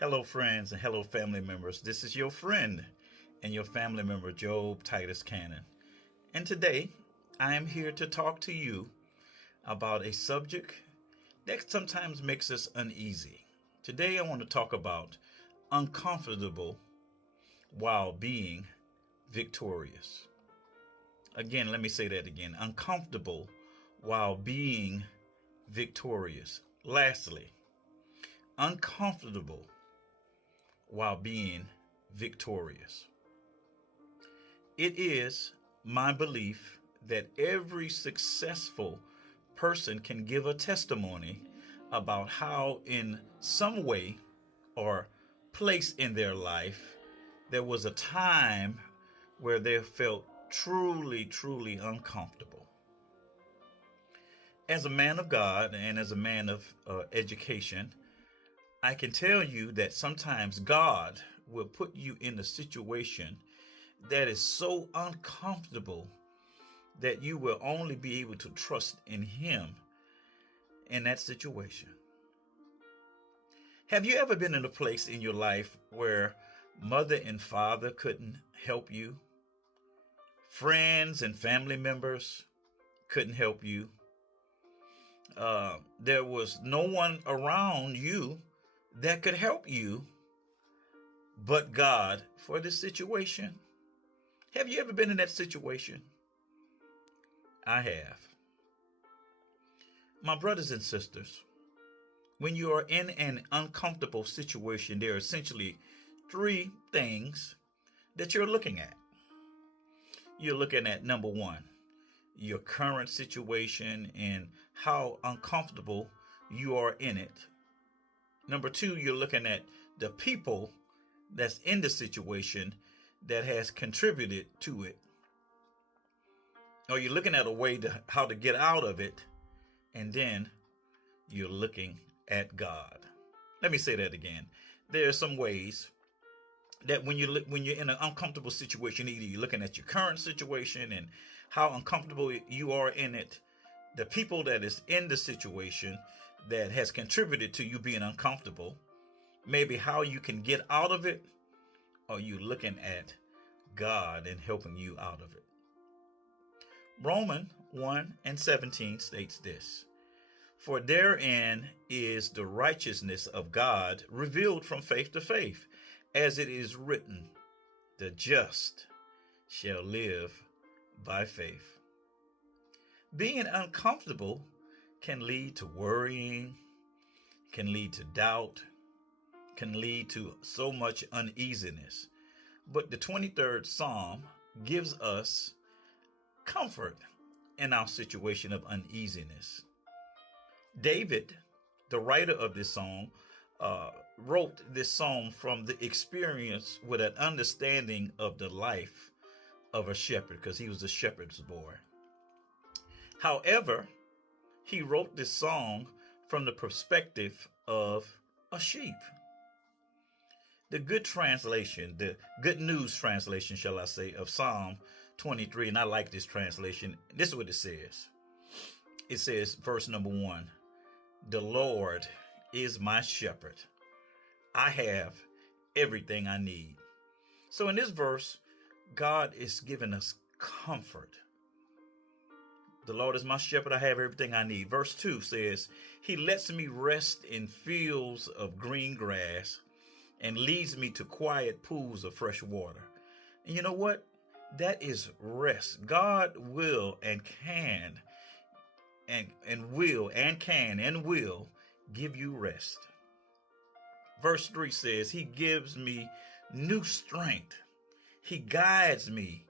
Hello, friends, and hello, family members. This is your friend and your family member, Job Titus Cannon. And today, I am here to talk to you about a subject that sometimes makes us uneasy. Today, I want to talk about uncomfortable while being victorious. Again, let me say that again. Uncomfortable while being victorious. Lastly, uncomfortable while being victorious. It is my belief that every successful person can give a testimony about how, in some way or place in their life, there was a time where they felt truly uncomfortable. As a man of God and as a man of education, I can tell you that sometimes God will put you in a situation that is so uncomfortable that you will only be able to trust in Him in that situation. Have you ever been in a place in your life where mother and father couldn't help you? Friends and family members couldn't help you. There was no one around you that could help you but God for this situation. Have you ever been in that situation? I have. My brothers and sisters, when you are in an uncomfortable situation, there are essentially three things that you're looking at. You're looking at, number one, your current situation and how uncomfortable you are in it. Number two, you're looking at the people that's in the situation that has contributed to it. Or you're looking at a way to how to get out of it. And then you're looking at God. Let me say that again. There are some ways that when you're in an uncomfortable situation, either you're looking at your current situation and how uncomfortable you are in it, the people that is in the situation that has contributed to you being uncomfortable, maybe how you can get out of it, or you looking at God and helping you out of it. Romans 1:17 states this: "For therein is the righteousness of God revealed from faith to faith, as it is written, the just shall live by faith." Being uncomfortable can lead to worrying, can lead to doubt, can lead to so much uneasiness. But the 23rd Psalm gives us comfort in our situation of uneasiness. David, the writer of this song, wrote this song from the experience with an understanding of the life of a shepherd, because he was a shepherd's boy. However, he wrote this song from the perspective of a sheep. The good translation, the good news translation, shall I say, of Psalm 23, and I like this translation. This is what it says. It says, verse number 1, "The Lord is my shepherd. I have everything I need." So in this verse, God is giving us comfort. The Lord is my shepherd. I have everything I need. Verse 2 says, "He lets me rest in fields of green grass and leads me to quiet pools of fresh water." And you know what? That is rest. God will and can and will give you rest. Verse 3 says, "He gives me new strength. He guides me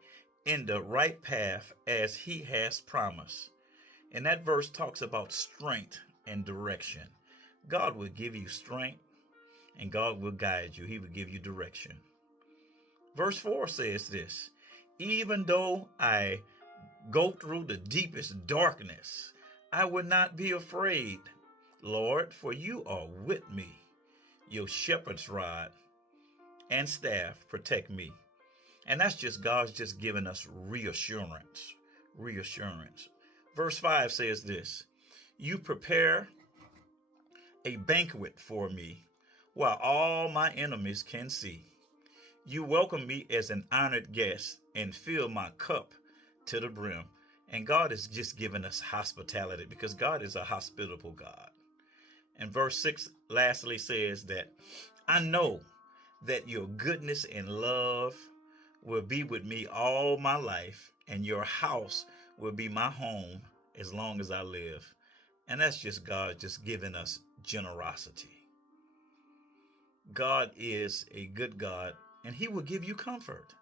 in the right path as He has promised." And that verse talks about strength and direction. God will give you strength and God will guide you. He will give you direction. Verse 4 says this: "Even though I go through the deepest darkness, I will not be afraid, Lord, for you are with me. Your shepherd's rod and staff protect me." And that's just God's just giving us reassurance. Verse 5 says this: "You prepare a banquet for me while all my enemies can see. You welcome me as an honored guest and fill my cup to the brim. And God is just giving us hospitality because God is a hospitable God. And verse 6 lastly says that I know that your goodness and love will be with me all my life, and your house will be my home as long as I live. And that's just God just giving us generosity. God is a good God, and he will give you comfort.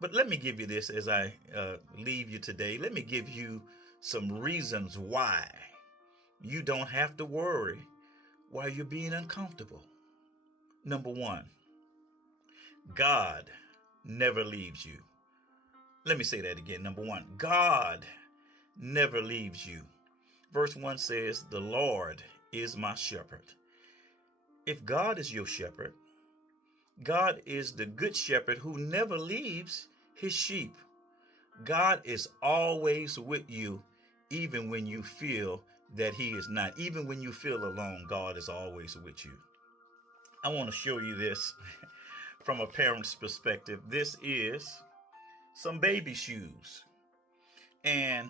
But let me give you this as I leave you today. Let me give you some reasons why you don't have to worry while you're being uncomfortable. Number one, God never leaves you. Let me say that again. Number one, God never leaves you. Verse 1 says, the Lord is my shepherd. If God is your shepherd, God is the good shepherd who never leaves his sheep. God is always with you, even when you feel that he is not. Even when you feel alone, God is always with you. I want to show you this from a parent's perspective. This is some baby shoes. And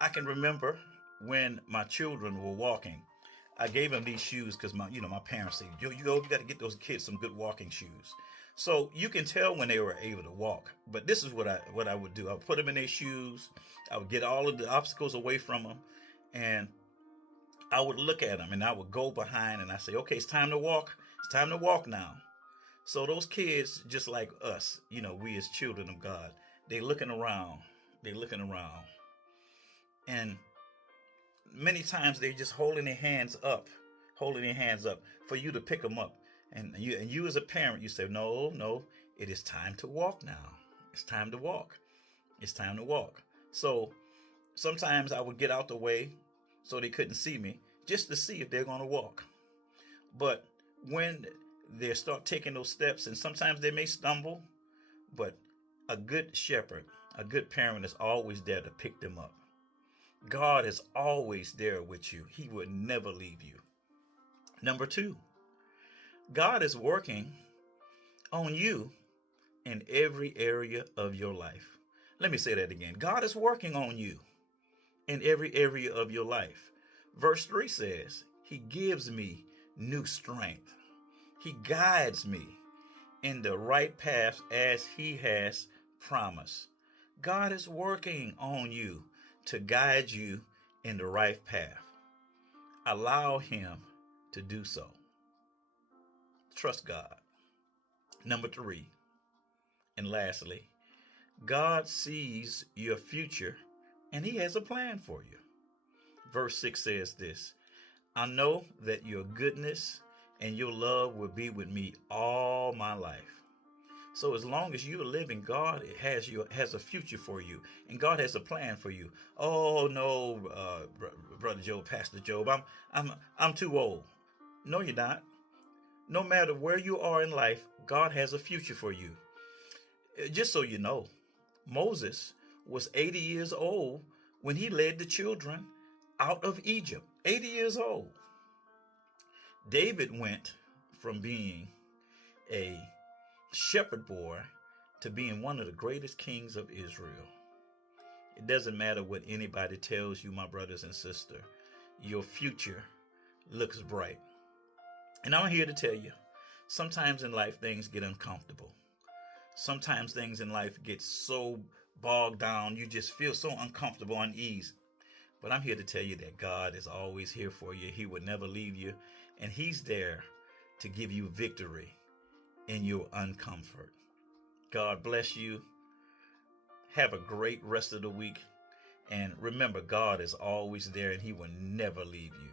I can remember when my children were walking, I gave them these shoes because my parents said, you got to get those kids some good walking shoes. So you can tell when they were able to walk. But this is what I would do. I would put them in their shoes. I would get all of the obstacles away from them. And I would look at them and I would go behind and I say, okay, it's time to walk. It's time to walk now. So those kids, just like us, we as children of God, they looking around. They're looking around. And many times they're just holding their hands up for you to pick them up. And you as a parent, you say, no, it is time to walk now. It's time to walk. It's time to walk. So sometimes I would get out the way so they couldn't see me just to see if they're going to walk. But when they start taking those steps, and sometimes they may stumble, but a good shepherd, a good parent is always there to pick them up. God is always there with you. He would never leave you. Number two, God is working on you in every area of your life. Let me say that again. God is working on you in every area of your life. Verse 3 says, he gives me new strength. He guides me in the right path as he has promised. God is working on you to guide you in the right path. Allow him to do so. Trust God. Number 3, and lastly, God sees your future and he has a plan for you. Verse 6 says this, I know that your goodness and your love will be with me all my life. So as long as you're living, God has a future for you, and God has a plan for you. Oh no, Brother Job, Pastor Job, I'm too old. No, you're not. No matter where you are in life, God has a future for you. Just so you know, Moses was 80 years old when he led the children out of Egypt. 80 years old. David went from being a shepherd boy to being one of the greatest kings of Israel. It doesn't matter what anybody tells you, my brothers and sisters. Your future looks bright. And I'm here to tell you, sometimes in life things get uncomfortable. Sometimes things in life get so bogged down, you just feel so uncomfortable, uneasy. But I'm here to tell you that God is always here for you. He will never leave you. And he's there to give you victory in your uncomfort. God bless you. Have a great rest of the week. And remember, God is always there and he will never leave you.